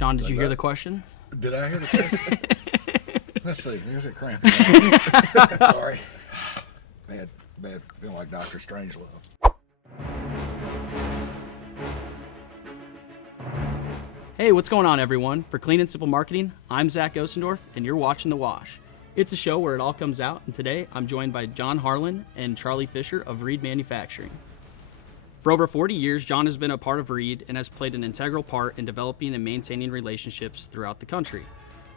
John, did you hear the question? Did I hear the question? Let's see. There's a cramp. Sorry. Bad. Feeling like Dr. Strangelove. Hey, what's going on, everyone? For Clean and Simple Marketing, I'm Zach Osendorf, and you're watching The Wash. It's a show where it all comes out, and today I'm joined by John Harlin and Charlie Fisher of Reed Manufacturing. For over 40 years, John has been a part of Reed and has played an integral part in developing and maintaining relationships throughout the country.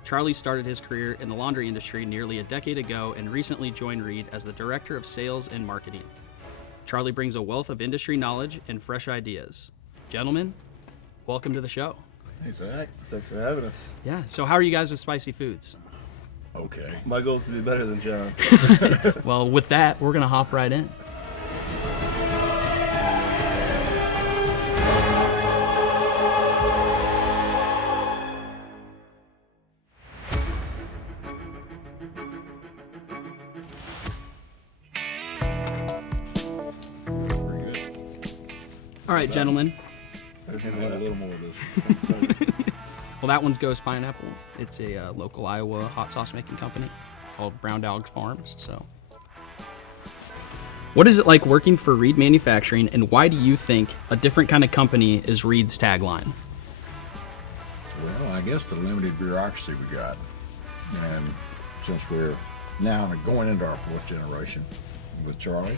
Charlie started his career in the laundry industry nearly a decade ago and recently joined Reed as the Director of Sales and Marketing. Charlie brings a wealth of industry knowledge and fresh ideas. Gentlemen, welcome to the show. Hey, Zach. Thanks for having us. Yeah, so how are you guys with spicy foods? Okay. My goal is to be better than John. Well, with that, we're going to hop right in. All right, gentlemen. I can have a little more of this. Well, that one's Ghost Pineapple. It's a local Iowa hot sauce making company called Brown Dog Farms. So, what is it like working for Reed Manufacturing, and why do you think a different kind of company is Reed's tagline? Well, I guess the limited bureaucracy we got. And since we're now going into our fourth generation with Charlie,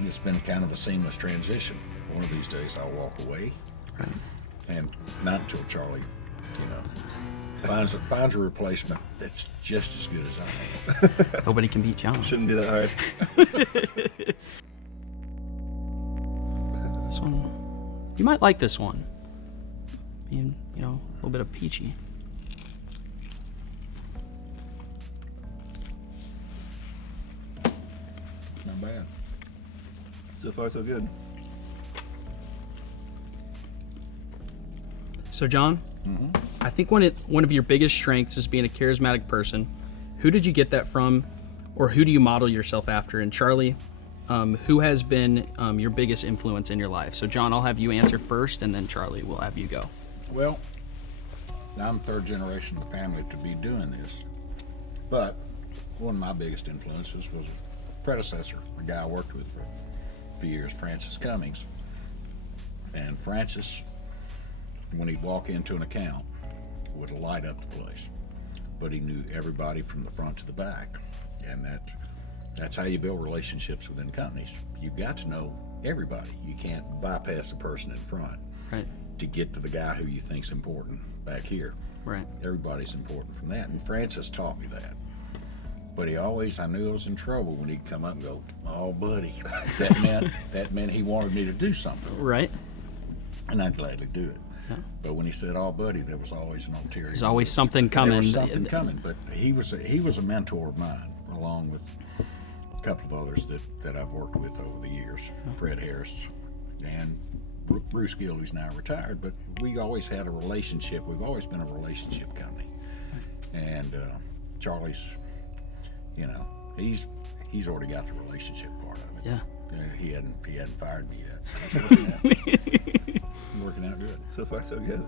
it's been kind of a seamless transition. One of these days I'll walk away. Right. And not until Charlie, finds a replacement that's just as good as I am. Nobody can beat John. Shouldn't be that hard. This one, you might like this one. Being, a little bit of peachy. Not bad. So far, so good. So, John, I think one of your biggest strengths is being a charismatic person. Who did you get that from, or who do you model yourself after? And Charlie, who has been your biggest influence in your life? So, John, I'll have you answer first, and then Charlie will have you go. Well, I'm third generation of the family to be doing this. But one of my biggest influences was a predecessor, a guy I worked with for a few years, Francis Cummings. And Francis, when he'd walk into an account, would light up the place. But he knew everybody from the front to the back. And that's how you build relationships within companies. You've got to know everybody. You can't bypass the person in front. Right. To get to the guy who you think's important back here. Right. Everybody's important from that. And Francis taught me that. But I knew I was in trouble when he'd come up and go, "Oh, buddy." That meant he wanted me to do something. Right. And I'd gladly do it. Yeah. But when he said, "Oh, buddy," there was always an ulterior. There's always something coming. There was something coming. But he was a mentor of mine, along with a couple of others that I've worked with over the years. Fred Harris and Bruce Gill, who's now retired. But we always had a relationship. We've always been a relationship company. And Charlie's, he's already got the relationship part of it. Yeah. He hadn't fired me yet. So it's working out good. So far, so good.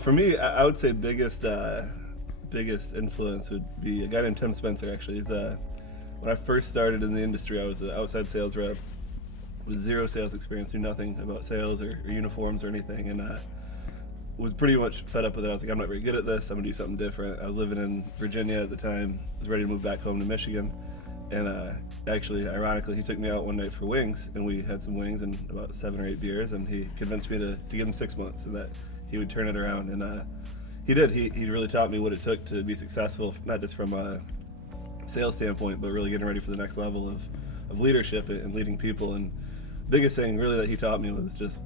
For me, I would say biggest influence would be a guy named Tim Spencer. Actually, he's when I first started in the industry, I was an outside sales rep with zero sales experience, knew nothing about sales or uniforms or anything, and was pretty much fed up with it. I was like, I'm not very good at this. I'm gonna do something different. I was living in Virginia at the time. Was ready to move back home to Michigan. And actually, ironically, he took me out one night for wings, and we had some wings and about 7 or 8 beers, and he convinced me to give him 6 months and that he would turn it around. And he did. He really taught me what it took to be successful, not just from a sales standpoint, but really getting ready for the next level of leadership and leading people. And biggest thing really that he taught me was just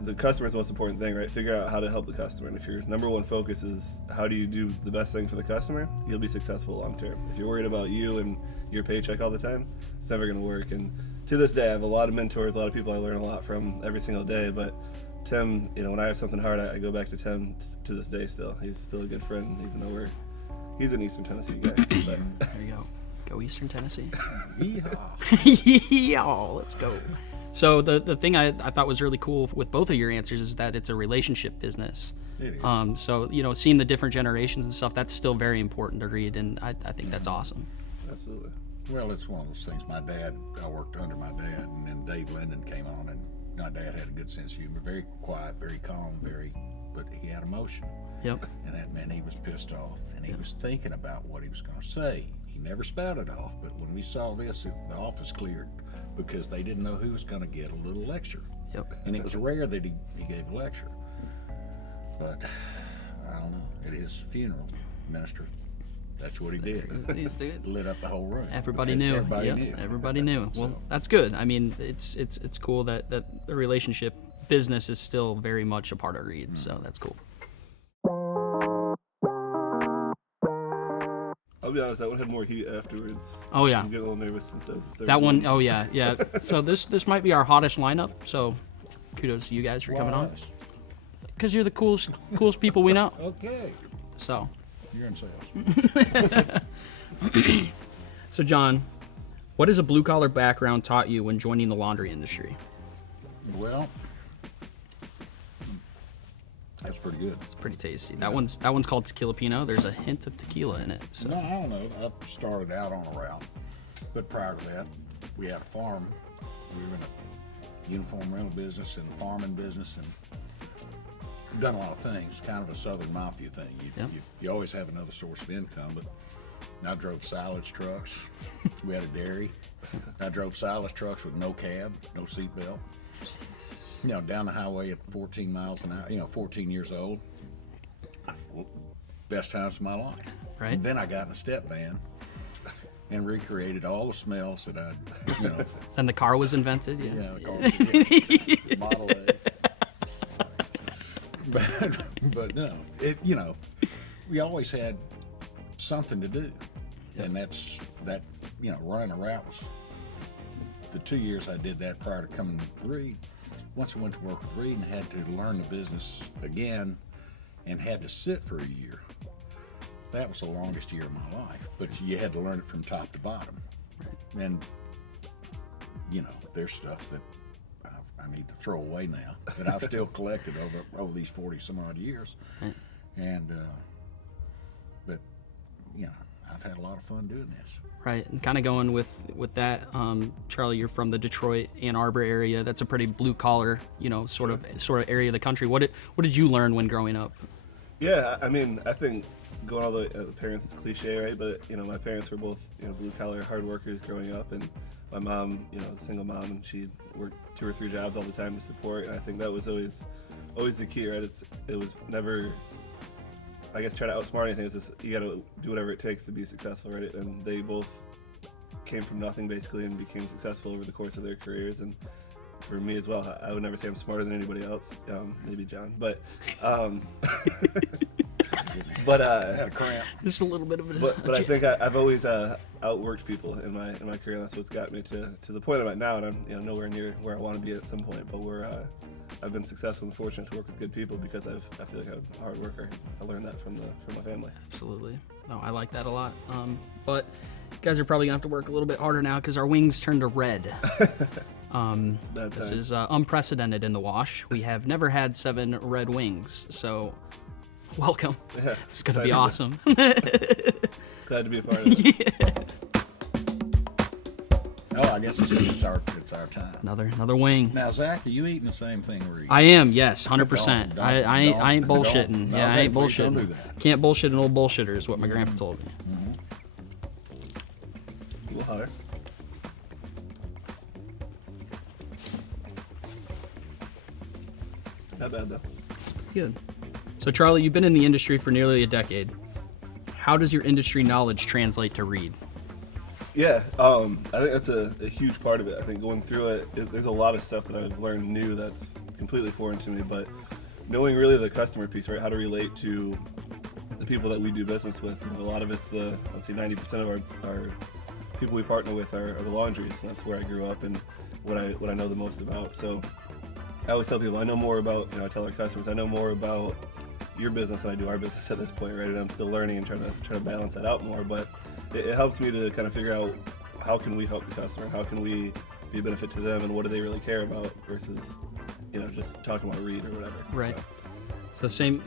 the customer's the most important thing, right? Figure out how to help the customer. And if your number one focus is how do you do the best thing for the customer, you'll be successful long term. If you're worried about you and your paycheck all the time, it's never going to work. And to this day, I have a lot of mentors, a lot of people I learn a lot from every single day. But Tim, when I have something hard, I go back to Tim to this day still. He's still a good friend, even though he's an Eastern Tennessee guy. But. There you go. Go Eastern Tennessee. Yeehaw. Yeehaw, let's go. So the thing I thought was really cool with both of your answers is that it's a relationship business. It is. So, seeing the different generations and stuff, that's still very important to read, and I think that's awesome. Absolutely. Well, it's one of those things. I worked under my dad, and then Dave Linden came on, and my dad had a good sense of humor. Very quiet, very calm, but he had emotion. Yep. And that meant he was pissed off, and he was thinking about what he was going to say. He never spouted off, but when we saw this, the office cleared because they didn't know who was going to get a little lecture. Yep. And it was rare that he gave a lecture. But I don't know. At his funeral, minister, that's what he did. He's good. Lit up the whole room. Everybody Because knew. Everybody Yep, knew. Everybody knew. Well, So- that's good. I mean, it's cool that the relationship business is still very much a part of Reed. So that's cool. I'll be honest, that one had more heat afterwards. Oh yeah. I'm getting a little nervous since I was the third That one, oh yeah. So this might be our hottest lineup. So kudos to you guys for coming Why on. us? Because you're the coolest people we know. Okay. So You're in sales. So John, what has a blue collar background taught you when joining the laundry industry? Well, that's pretty good. It's pretty tasty. That one's called Tequila Pino. There's a hint of tequila in it. So No, I don't know. I started out on a route, but prior to that, we had a farm. We were in a uniform rental business and a farming business, and done a lot of things. Kind of a Southern mafia thing. Yep. You always have another source of income, but I drove silage trucks. We had a dairy. I drove silage trucks with no cab, no seatbelt. Down the highway at 14 miles an hour. 14 years old. Best times of my life. Right. Then I got in a step van and recreated all the smells that I'd, and the car was invented. Yeah. the car, Model A. But no, we always had something to do, and that's that. Running a route was the 2 years I did that prior to coming to Reed. Once I went to work with Reed and had to learn the business again, and had to sit for a year. That was the longest year of my life, but you had to learn it from top to bottom. And there's stuff that I need to throw away now that I've still collected over these 40 some odd years. And but I've had a lot of fun doing this. Right, and kind of going with that, Charlie, you're from the Detroit, Ann Arbor area. That's a pretty blue collar, sort of area of the country. What did you learn when growing up? Yeah, I mean, I think going all the way, the parents is cliche, right? But my parents were both blue collar hard workers growing up, and my mom, a single mom, and she worked 2 or 3 jobs all the time to support. And I think that was always the key, right? It was never, I guess, try to outsmart anything. It's just you got to do whatever it takes to be successful, right? And they both came from nothing basically and became successful over the course of their careers. And for me as well, I would never say I'm smarter than anybody else. Maybe John, but I had a cramp. Just a little bit of it. but I think I've always outworked people in my career. And that's what's got me to the point I'm at now, and I'm nowhere near where I want to be at some point. But I've been successful and fortunate to work with good people because I feel like I'm a hard worker. I learned that from my family. Absolutely. No, I like that a lot. But you guys are probably gonna have to work a little bit harder now because our wings turned to red. This is unprecedented in the wash. We have never had 7 red wings, so welcome. Yeah, It's gonna be awesome. Glad to be a part of it. Oh, I guess it's our time. Another wing. Now, Zach, are you eating the same thing we're eating? I am, yes, 100%. Don't- I ain't bullshitting. don't- Yeah, I ain't please don't do bullshitting. that. Can't bullshit an old bullshitter is what my grandpa told me. A little hotter. Not bad though. Good. So Charlie, you've been in the industry for nearly a decade. How does your industry knowledge translate to Reed? Yeah, I think that's a huge part of it. I think going through it, there's a lot of stuff that I've learned new that's completely foreign to me, but knowing really the customer piece, right? How to relate to the people that we do business with. A lot of it's I'd say 90% of our people we partner with are the laundries, and that's where I grew up and what I know the most about. So I always tell people I know more about, I tell our customers, I know more about your business than I do our business at this point, right? And I'm still learning and trying to balance that out more, but it helps me to kind of figure out how can we help the customer, how can we be a benefit to them, and what do they really care about versus, just talking about Reed or whatever. Right. So same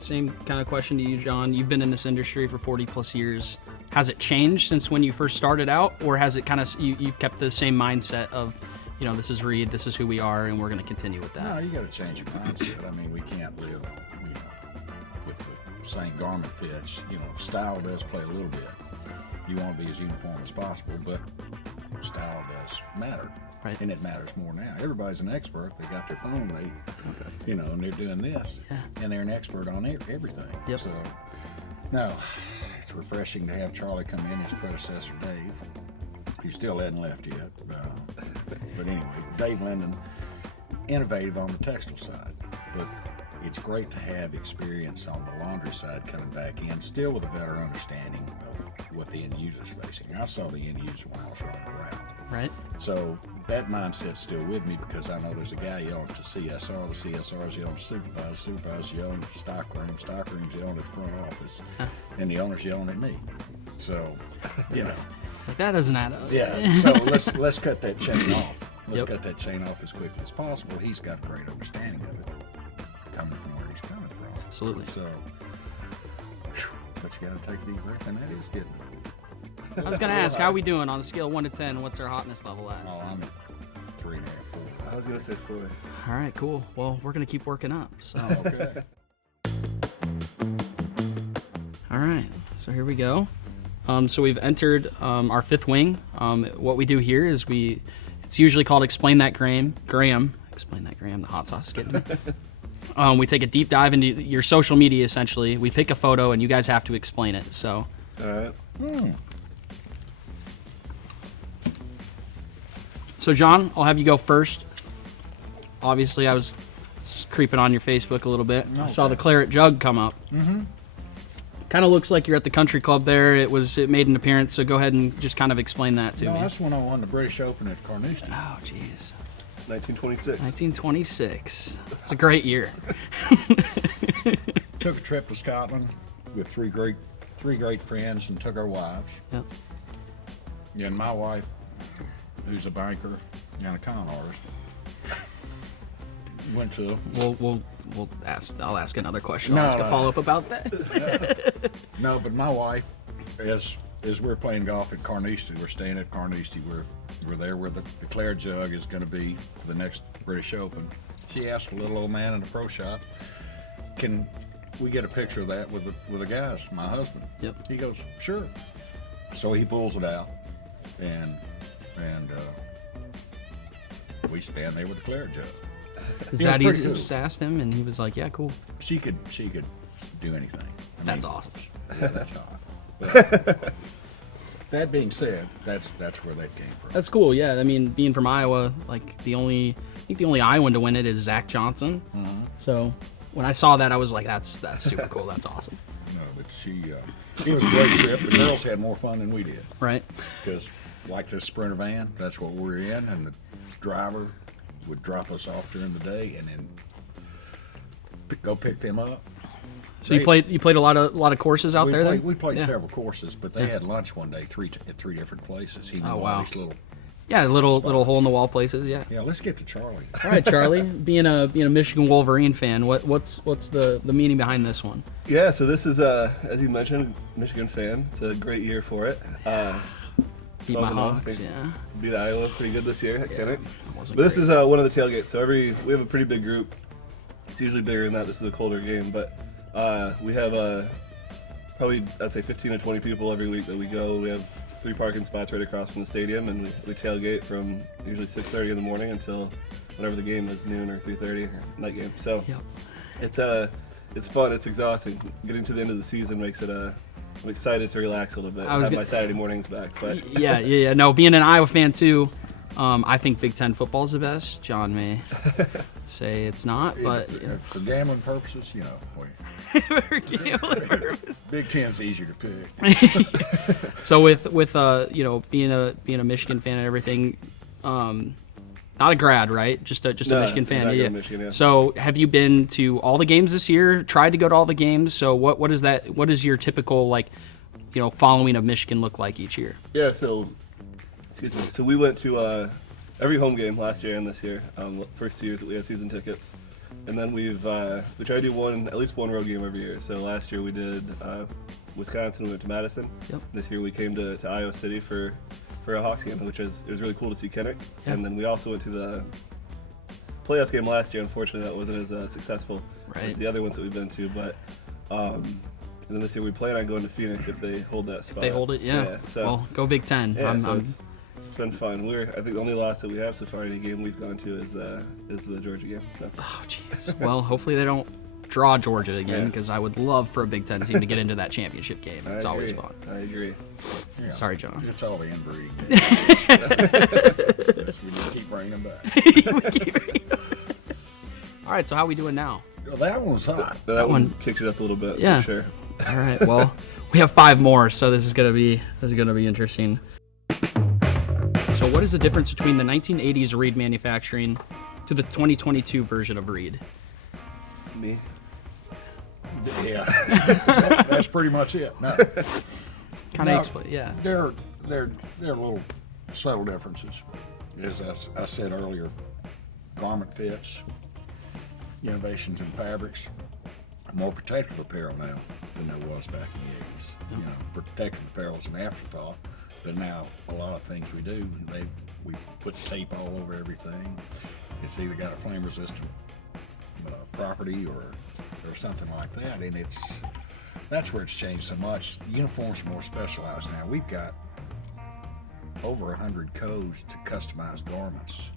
kind of question to you, John. You've been in this industry for 40 plus years. Has it changed since when you first started out, or has it kind of you've kept the same mindset of, this is Reed, this is who we are, and we're going to continue with that? No, you got to change your mindset. I mean, we can't live, with the same garment fits. Style does play a little bit. You want to be as uniform as possible, but style does matter. Right. And it matters more now. Everybody's an expert. They got their phone, and they're doing this, and they're an expert on everything. Yep. So, no, it's refreshing to have Charlie come in, his predecessor, Dave. He still hadn't left yet. But anyway, Dave Linden, innovative on the textile side, but it's great to have experience on the laundry side coming back in, still with a better understanding of what the end user's facing. I saw the end user when I was running around. Right. So that mindset's still with me because I know there's a guy yelling to CSR, the CSR's yelling to supervisor's yelling to stockroom's yelling at the front office, and the owner's yelling at me. So, It's like, that doesn't add up. Yeah, so let's cut that chain off. Let's cut that chain off as quickly as possible. He's got a great understanding of it, coming from where he's coming from. Absolutely. So, but you got to take a deep breath, and that is getting. I was going to ask, how are we doing on a scale of 1 to 10? What's our hotness level at? Oh, I'm at 3.5, 4. I was going to say 4. All right, cool. Well, we're going to keep working up. So. Okay. All right, so here we go. So we've entered our fifth wing. What we do here is it's usually called Explain That Graham. Explain That Graham, the hot sauce is getting me. We take a deep dive into your social media, essentially. We pick a photo, and you guys have to explain it. So. All right. So, John, I'll have you go first. Obviously, I was creeping on your Facebook a little bit. I saw the claret jug come up. Mm-hmm. Kind of looks like you're at the country club there. It made an appearance, so go ahead and just kind of explain that to me. No, that's when I won the British Open at Carnoustie. Oh, jeez. 1926. 1926. It's a great year. Took a trip to Scotland with three great friends and took our wives. Yep. Yeah, and my wife, who's a banker and a con artist, went to. We'll ask. I'll ask another question. I'll ask a follow up about that. No, but my wife, as we're playing golf at Carnoustie, we're staying at Carnoustie. We're there where the claret jug is going to be for the next British Open. She asked a little old man in the pro shop, "Can we get a picture of that with the guys, my husband?" Yep. He goes, "Sure." So he pulls it out, and we stand there with the claret jug. Is He was that pretty easy? cool. Just asked him, and he was like, "Yeah, cool." She could do anything. That's awesome. Yeah, that's hot. But that being said, that's where that came from. That's cool. Yeah, I mean, being from Iowa, like I think the only Iowan to win it is Zach Johnson. Mm-hmm. So when I saw that, I was like, "That's super cool. That's awesome." No, but it was a great trip. The girls had more fun than we did. Right. Because like this Sprinter van, that's what we're in, and the driver would drop us off during the day, and then go pick them up. So you played a lot of courses out there. Then? We played several courses, but they had lunch one day at three different places. He knew all these little. Yeah, little hole in the wall places. Yeah. Yeah, let's get to Charlie. All right, Charlie. Being a Michigan Wolverine fan, what's the meaning behind this one? Yeah, so this is as you mentioned, Michigan fan. It's a great year for it. Beat my Hawks. Yeah. Beat Iowa pretty good this year. Yeah, But this is one of the tailgates. So we have a pretty big group. It's usually bigger than that. This is a colder game, but we have probably I'd say 15 to 20 people every week that we go. We have 3 parking spots right across from the stadium, and we tailgate from usually 6:30 in the morning until whenever the game is, noon or 3:30 night game. So it's fun. It's exhausting. Getting to the end of the season makes it I'm excited to relax a little bit. Have my Saturday mornings back. But yeah. No, being an Iowa fan too, I think Big Ten football is the best. John may say it's not, but for gambling purposes, for gambling purposes, Big Ten's easier to pick. So with being a Michigan fan and everything, not a grad, right? Just a Michigan fan. Yeah. Michigan, yeah. So have you been to all the games this year? Tried to go to all the games. So what is that? What is your typical following of Michigan look like each year? Yeah. So excuse me. So we went to every home game last year and this year. First 2 years that we had season tickets, and then we try to do at least one road game every year. So last year we did Wisconsin. We went to Madison. Yep. This year we came to Iowa City for a Hawks game, it was really cool to see Kinnick. Yeah. And then we also went to the playoff game last year. Unfortunately, that wasn't as successful as the other ones that we've been to. But and then this year we plan on going to Phoenix if they hold that spot. If they hold it, yeah. So, well, go Big Ten. Yeah, it's been fun. I think the only loss that we have so far in any game we've gone to is the Georgia game. So. Oh, jeez. Well, hopefully they don't draw Georgia again, because I would love for a Big Ten team to get into that championship game. It's always fun. I agree. Yeah. Sorry, John. It's all the inbreeding. Yes, we just keep bringing them back. All right, so how we doing now? Well, that one was hot. That one kicked it up a little bit, Yeah. for sure. All right, well, we have 5 more, so this is gonna be interesting. So, what is the difference between the 1980s Reed manufacturing to the 2022 version of Reed? Me. Yeah, that's pretty much it. No. Kind of explain, yeah. There are little subtle differences. As I said earlier, garment fits, innovations in fabrics, more protective apparel now than there was back in the 80s. You know, protective apparel is an afterthought, but now a lot of things we do, we put tape all over everything. It's either got a flame resistant property or something like that, and that's where it's changed so much. The uniforms are more specialized now. We've got over 100 codes to customize garments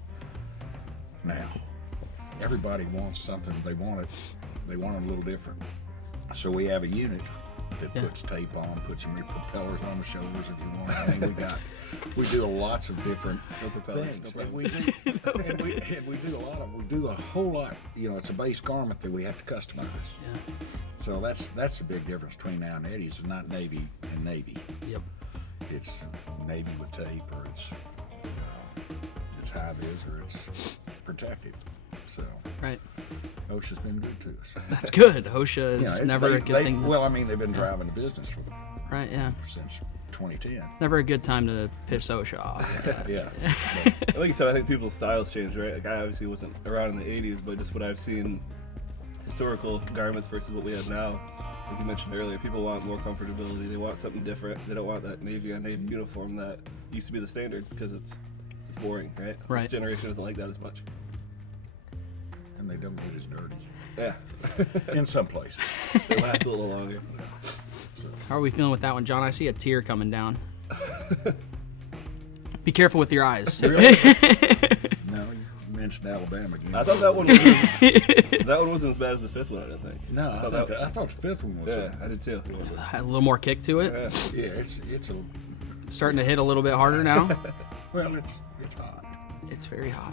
now. Everybody wants something, they want it a little different. So we have a unit that puts tape on, puts some propellers on the shoulders if you want. I mean, we do lots of different things. And we do a whole lot. You know, it's a base garment that we have to customize. Yeah. So that's the big difference between now and the 80s. It's not navy and navy. Yep. It's navy with tape, or it's high vis, or it's protective. So Right. OSHA's been good to us. That's good. OSHA is never a good thing. Well, I mean, they've been driving the business Right, yeah. since 2010. Never a good time to piss OSHA off. Yeah. Like you said, I think people's styles change, right? Like, I obviously wasn't around in the 80s, but just what I've seen, historical garments versus what we have now. Like you mentioned earlier, people want more comfortability. They want something different. They don't want that navy on navy uniform that used to be the standard because it's boring, right? Right. This generation doesn't like that as much. And they don't get as dirty. Yeah. In some places. They last a little longer. How are we feeling with that one, John? I see a tear coming down. Be careful with your eyes. Really? No, you mentioned Alabama again. I thought that one wasn't as bad as the fifth one, I don't think. No, I thought the fifth one was. Yeah, I did too. A little more kick to it. Yeah. Yeah, it's Starting to hit a little bit harder now. well, it's hot. It's very hot.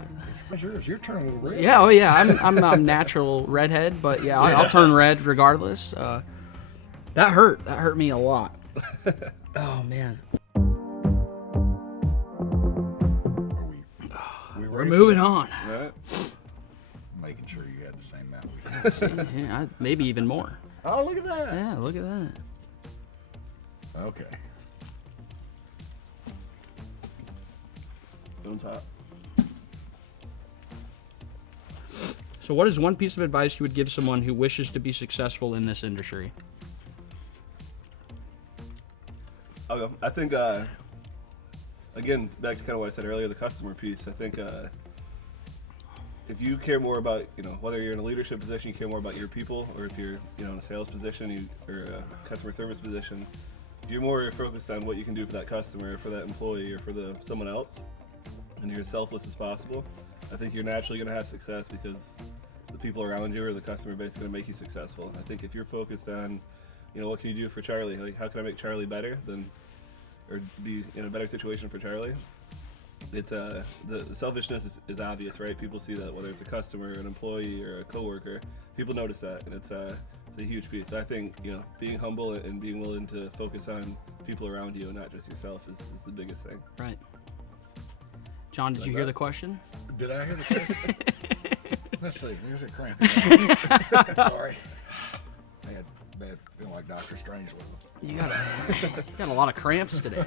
It's yours. You're turning a little red. Yeah, oh yeah. I'm a natural redhead, but yeah, I'll turn red regardless. That hurt. That hurt me a lot. Oh man. We're moving on. All right. Making sure you had the same amount. Yeah, maybe even more. Oh, look at that. Yeah, look at that. Okay. On top. So, what is one piece of advice you would give someone who wishes to be successful in this industry? Okay. I think, again, back to kind of what I said earlier, the customer piece. I think if you care more about, whether you're in a leadership position, you care more about your people, or if you're, in a sales position or a customer service position, if you're more focused on what you can do for that customer, for that employee, or for someone else, and you're as selfless as possible, I think you're naturally going to have success because the people around you or the customer base is going to make you successful. I think if you're focused on, what can you do for Charlie? Like, how can I make Charlie better or be in a better situation for Charlie? It's the selfishness is obvious, right? People see that, whether it's a customer, an employee, or a coworker. People notice that, and it's a huge piece. I think being humble and being willing to focus on people around you and not just yourself is the biggest thing. Right. John, did you hear the question? Did I hear the question? Let's see. There's a cramp. Sorry. I had bad feeling like Dr. Strangelove. You got a lot of cramps today.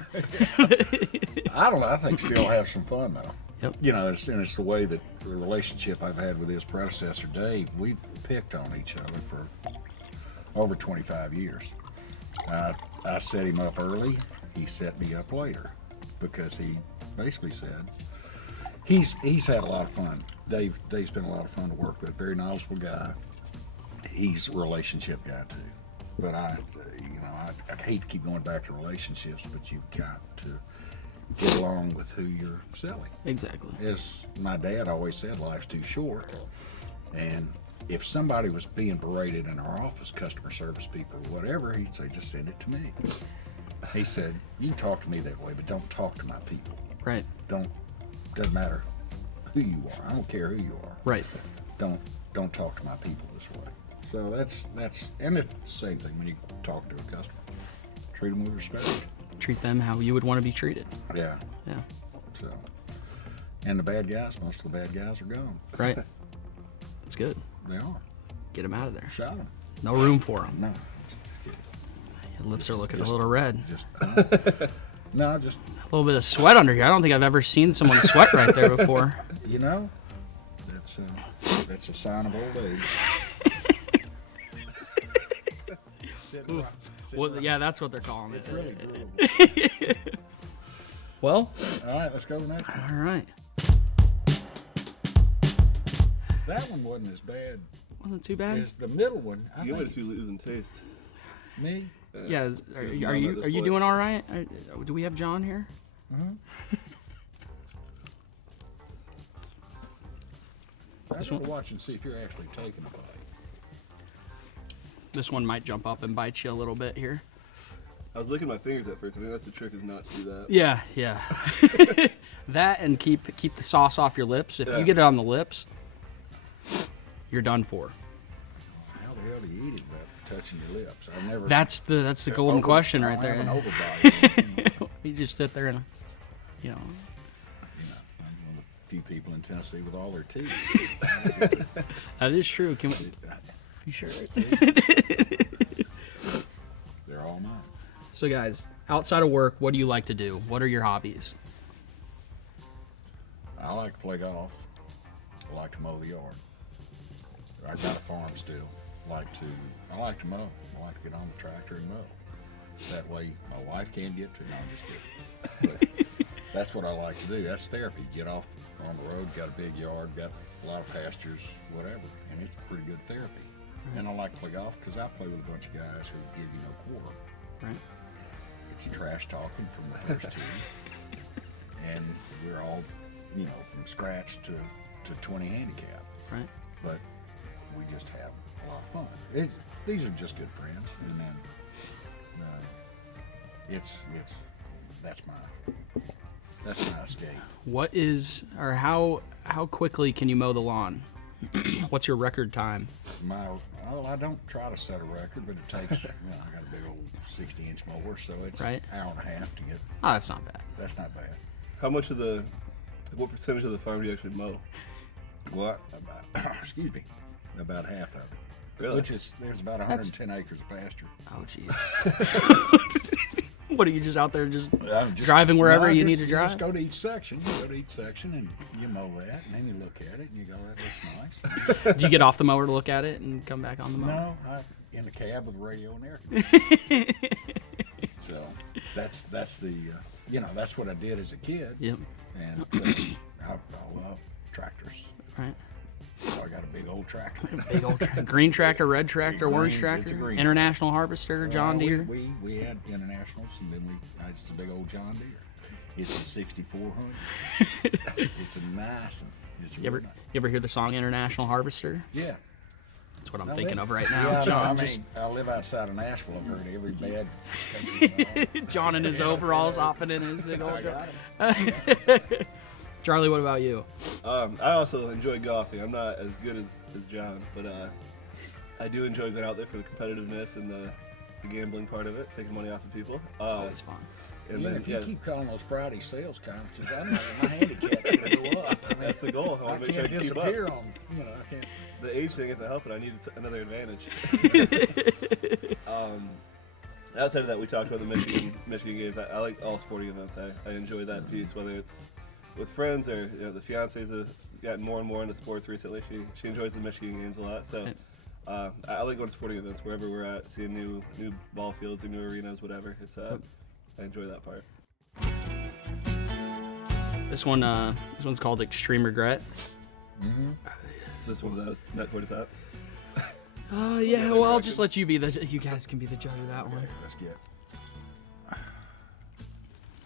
I don't know. I think still have some fun though. Yep. You know, it's the way that the relationship I've had with his predecessor, Dave. We picked on each other for over 25 years. I set him up early. He set me up later because he basically said he's had a lot of fun. Dave's been a lot of fun to work with. Very knowledgeable guy. He's a relationship guy too. But I hate to keep going back to relationships, but you've got to get along with who you're selling. Exactly. As my dad always said, life's too short. And if somebody was being berated in our office, customer service people or whatever, he'd say, just send it to me. He said, you can talk to me that way, but don't talk to my people. Right. Doesn't matter who you are. I don't care who you are. Right. Don't talk to my people this way. So that's and it's the same thing when you talk to a customer. Treat them with respect. Treat them how you would want to be treated. Yeah. Yeah. So, and the bad guys, most of the bad guys are gone. Right. That's good. They are. Get them out of there. Shot them. No room for them. No. Your lips are looking a little red. Just A little bit of sweat under here. I don't think I've ever seen someone sweat right there before. you know, that's a sign of old age. Well, yeah, that's what they're calling it. It's really durable. Well, All right, let's go to the next one. all right. That one wasn't as bad Wasn't too bad. as the middle one. I You might think just be losing taste. me. Yeah, are There's you none at this point. doing all right? Do we have John here? I should watch and see if you're actually taking a bite. This one might jump up and bite you a little bit here. I was licking my fingers at first. I think that's the trick, is not to do that. Yeah, yeah. That and keep the sauce off your lips. If Yeah. you get it on the lips, you're done for. How the hell do you eat it without touching your lips? I've never. That's the golden question right I have an there. overbite. You just sit there and, you know. I'm one of the few people in Tennessee with all their teeth. That is true. Can we? You sure? They're all mine. So guys, outside of work, what do you like to do? What are your hobbies? I like to play golf. I like to mow the yard. I got a farm still. I like to mow. I like to get on the tractor and mow. That way my wife can't get to. No, I'm just kidding. But that's what I like to do. That's therapy. Get off on the road, got a big yard, got a lot of pastures, whatever. And it's pretty good therapy. And I like to play golf because I play with a bunch of guys who give you no quarter. Right. It's trash talking from the first tee. And we're all, from scratch to 20 handicap. Right. But we just have a lot of fun. These are just good friends. And then that's my escape. What is, or how quickly can you mow the lawn? What's your record time? I don't try to set a record, but it takes, I got a big old 60-inch mower, so it's Right. an hour and a half to get. Oh, that's not bad. That's not bad. What percentage of the farm do you actually mow? What? About half of it. Really? Which is, there's about 110 acres of pasture. Oh, jeez. What are you just out there just driving wherever you need to drive? Just go to each section. You go to each section and you mow that, and then you look at it and you go, that looks nice. Do you get off the mower to look at it and come back on the mower? No, I'm in the cab with radio and air conditioning. So that's the that's what I did as a kid. Yep. And I love tractors. Right. So I got a big old tractor. Big old green tractor, red tractor, Green, orange it's a tractor, green international harvester, John Deere. We had internationals, and then it's a big old John Deere. It's a 6400. It's a nice one. It's You ever hear the song International Harvester? Yeah. That's what I'm I thinking live- of right now. Yeah, John, I live outside of Nashville. I've heard every bad country song. John in his overalls, hopping in his big old. I got it. Charlie, what about you? I also enjoy golfing. I'm not as good as John, but I do enjoy going out there for the competitiveness and the gambling part of it, taking money off of people. It's always fun. And Yeah, then, if you keep calling those Friday sales conferences, I'm not, my handicap's gonna go up. I mean, that's the goal. I I want to make sure I can't can keep up. disappear on, I can't. The age thing isn't helping. I need another advantage. Outside of that, we talked about the Michigan games. I like all sporting events. I enjoy that piece, whether it's with friends, or the fiance's have gotten more and more into sports recently. She enjoys the Michigan games a lot, so I like going to sporting events wherever we're at, seeing new ball fields or new arenas, whatever. It's I enjoy that part. This one's called Extreme Regret. Mm-hmm. So this one's not quite as hot. Yeah. Well, I'll just let you be you guys can be the judge of that one. Let's get.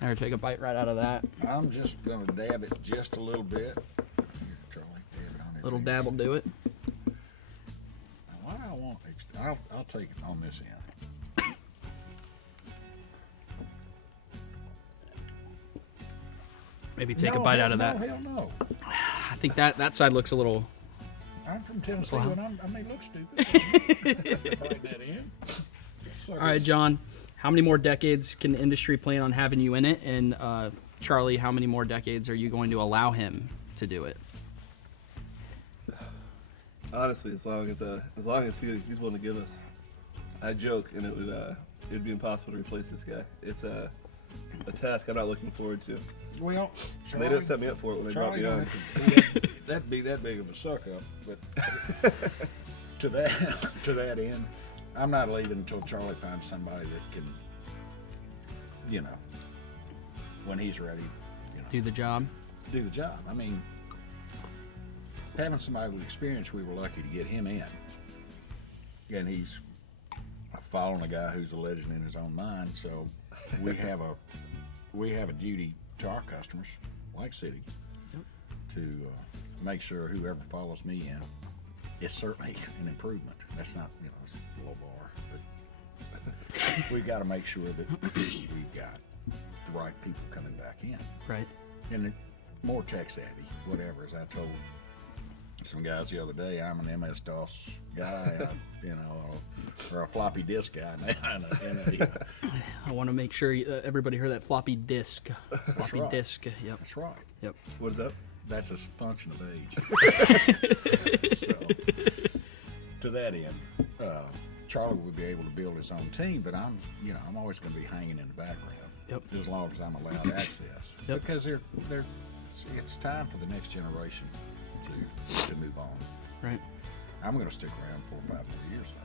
Here, take a bite right out of that. I'm just gonna dab it just a little bit. Here, Charlie, dab it on your Little finger. dab will do it. Now, why do I want extra? I'll take it on this end. Maybe take a bite out of that. No, hell no. I think that side looks a little. I'm from Tennessee, and I may look stupid. Bite that in. All right, John. How many more decades can the industry plan on having you in it? And Charlie, how many more decades are you going to allow him to do it? Honestly, as long as he's willing to give us. I joke, and it'd be impossible to replace this guy. It's a task I'm not looking forward to. Well, They didn't set me up for it when they brought me on. That'd be that big of a suck up, but to that end, I'm not leaving until Charlie finds somebody that can, when he's ready, Do the job. do the job. I mean, having somebody with experience, we were lucky to get him in, and he's following a guy who's a legend in his own mind. So we have a duty to our customers, like City, to make sure whoever follows me in is certainly an improvement. That's not, it's a low bar, but we've got to make sure that we've got the right people coming back in. Right. And they're more tech savvy, whatever. As I told some guys the other day, I'm an MS-DOS guy, or a floppy disk guy. I want to make sure everybody heard that floppy disk. Floppy right. disk. Yep. That's right. Yep. What is that? That's a function of age. So, to that end, Charlie would be able to build his own team, but I'm always going to be hanging in the background. Yep. As long as I'm allowed access. Yep. Because it's time for the next generation to move on. Right. I'm going to stick around 4 or 5 more years, though.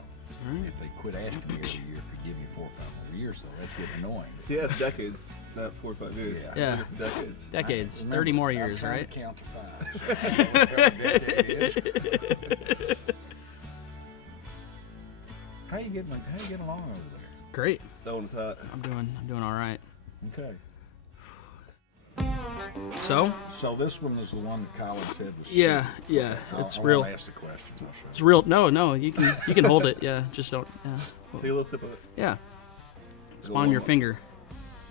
All right. If they quit asking me every year to give me 4 or 5 more years, though, that's getting annoying. Yeah, it's decades, not 4 or 5 years. Yeah. Looking for decades. Decades. Remember, 30 more I'm years, trying right? to count to 5. So I don't know what a decade is. How you getting along over there? Great. That one's hot. I'm doing all right. Okay. So this one is the one that Colin said was. yeah, stupid. yeah, Okay, it's I real. won't ask the questions. I'll show It's real. No, you can hold it. Yeah, just don't. Yeah. Take a little sip of it. Yeah. It's Go on your on. finger.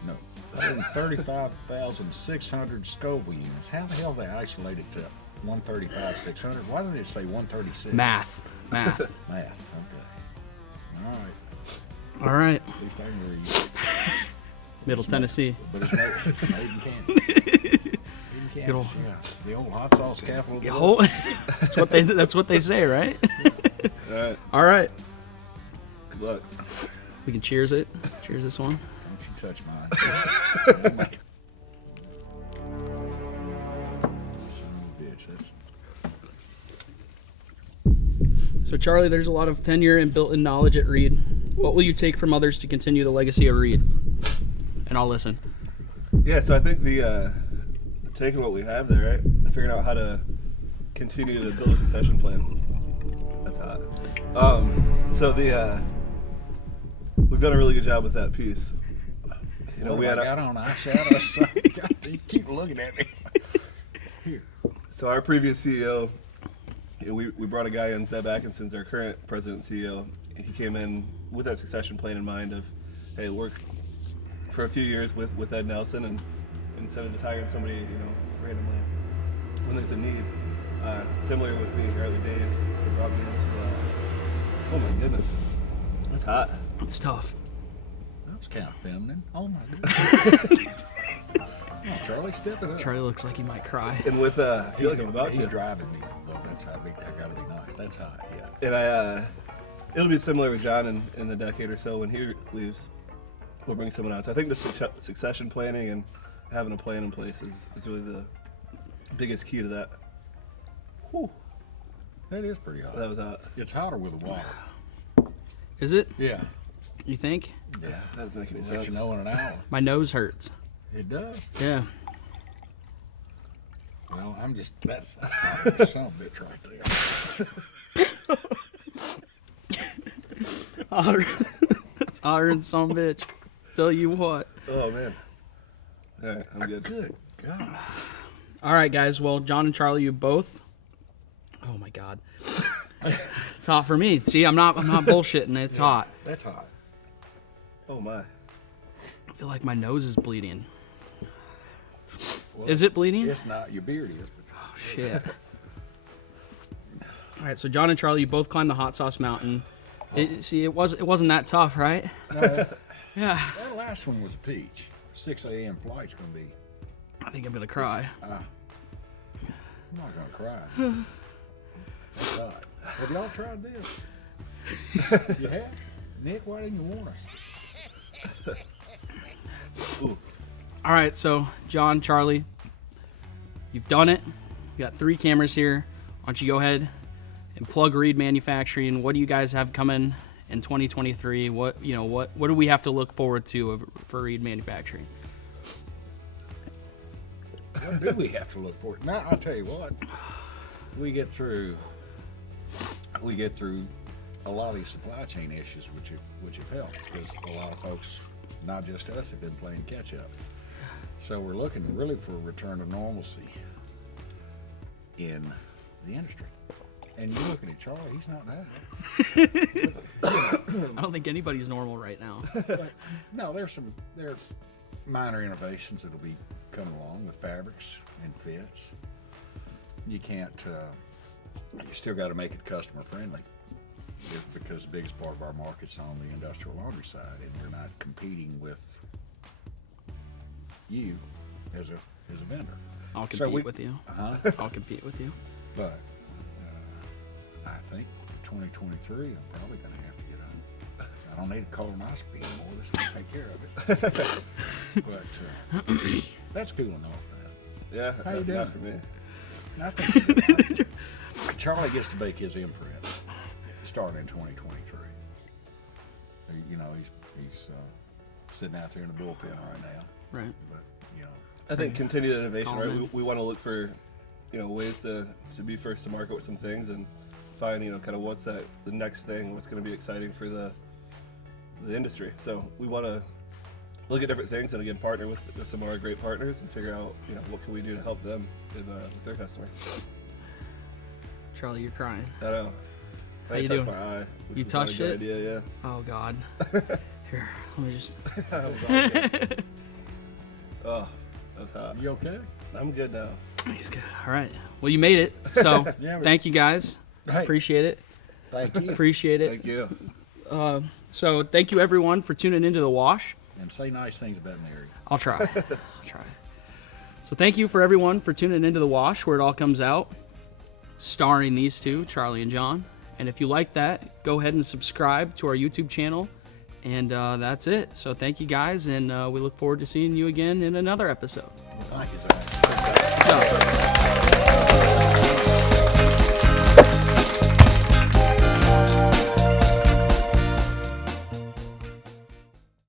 you. No. 135,600 Scoville units. How the hell they isolate it to 135,600? Why did it say 136? Math. Math. Okay. All right. All right. At least I can read. Middle Tennessee. But it's made in Kansas. Good old- Yeah. The old hot sauce capital of the Yeah, world. that's what they say, right? All right. All right. Good luck. We can cheers it. Cheers this one. Don't you touch mine. Son of a bitch, that's- So Charlie, there's a lot of tenure and built-in knowledge at Reed. What will you take from others to continue the legacy of Reed? And I'll listen. Yeah, so I think the taking what we have there, right, and figuring out how to continue to build a succession plan. That's hot. So we've done a really good job with that piece. We got on eyeshadow. So God, they keep looking at me. Here. So our previous CEO, we brought a guy in, Zeb Atkinson's our current president and CEO. And he came in with that succession plan in mind of, hey, work for a few years with Ed Nelson, and instead of just hiring somebody, randomly when there's a need. Similar with me, right, with Dave, they brought me into, oh my goodness, that's hot. It's tough. That was kind of feminine. Oh my goodness. Come on, Charlie, step it up. Charlie looks like he might cry. And with, I feel like I'm about He's to. driving me. Though. That's how big that got to be nice. That's hot, yeah. And it'll be similar with John in a decade or so when he leaves. We'll bring someone on. So I think the succession planning and having a plan in place is really biggest key to that. Whew, That is pretty hot. that was hot. It's hotter with the water. Is it? Yeah. You think? Yeah. That doesn't make any We'll let sense. you know in an hour. My nose hurts. It does. Yeah. Well, I'm just, that's hot as son of a bitch right there. It's hotter than some bitch. Tell you what. Oh man. All right, I'm good. Good God. All right, guys. Well, John and Charlie, you both. Oh my God. It's hot for me. See, I'm not bullshitting. It's hot. That's hot. Oh my. I feel like my nose is bleeding. Well, Is it bleeding? It's not. Your beard is. Oh shit. All right, so John and Charlie, you both climbed the hot sauce mountain. It wasn't that tough, right? Yeah. That last one was a peach. 6 a.m. flight's gonna be. I think I'm gonna cry. I'm not gonna cry. That's hot. Have y'all tried this? You have? Nick, why didn't you warn us? Ooh. All right, so John, Charlie, you've done it. You got 3 cameras here. Why don't you go ahead and plug Reed Manufacturing? What do you guys have coming in 2023? What do we have to look forward to for Reed Manufacturing? What do we have to look for? Now I'll tell you what. We get through a lot of these supply chain issues, which have helped, because a lot of folks, not just us, have been playing catch up. So we're looking really for a return to normalcy in the industry. And you're looking at Charlie; he's not normal. I don't think anybody's normal right now. But, no, there are minor innovations that'll be coming along with fabrics and fits. You can't. You still got to make it customer friendly, because the biggest part of our market's on the industrial laundry side, and we're not competing with you as a vendor. I'll compete with you. I'll compete with you. But I think 2023, I'm probably going to have to get on. I don't need a colonoscopy anymore. This will take care of it. But that's cool enough, man. Yeah, How you not doing? for me. Charlie gets to make his imprint starting in 2023. You know, he's sitting out there in the bullpen right now. Right. But you know, I think continued innovation, right? Common. We want to look for, ways to be first to market with some things and find, kind of what's the next thing, what's going to be exciting for the industry. So we want to look at different things and again partner with some of our great partners and figure out, what can we do to help them with their customers. Charlie, you're crying. I know. How I you touched doing? my eye. Which You was not a touched good it? Idea, Oh God. Here, let me just. yeah. Oh, that was hot. you okay? I'm good now. He's good. All right. Well, you made it. So Yeah, thank you guys. Hey. Appreciate it. Thank you. Appreciate it. Thank you. So thank you everyone for tuning into The Wash. And say nice things about Mary. I'll try. I'll try. So thank you for everyone for tuning into The Wash, where it all comes out, starring these two, Charlie and John. And if you like that, go ahead and subscribe to our YouTube channel. And that's it. So thank you guys, and we look forward to seeing you again in another episode. Thank you, Zach. So,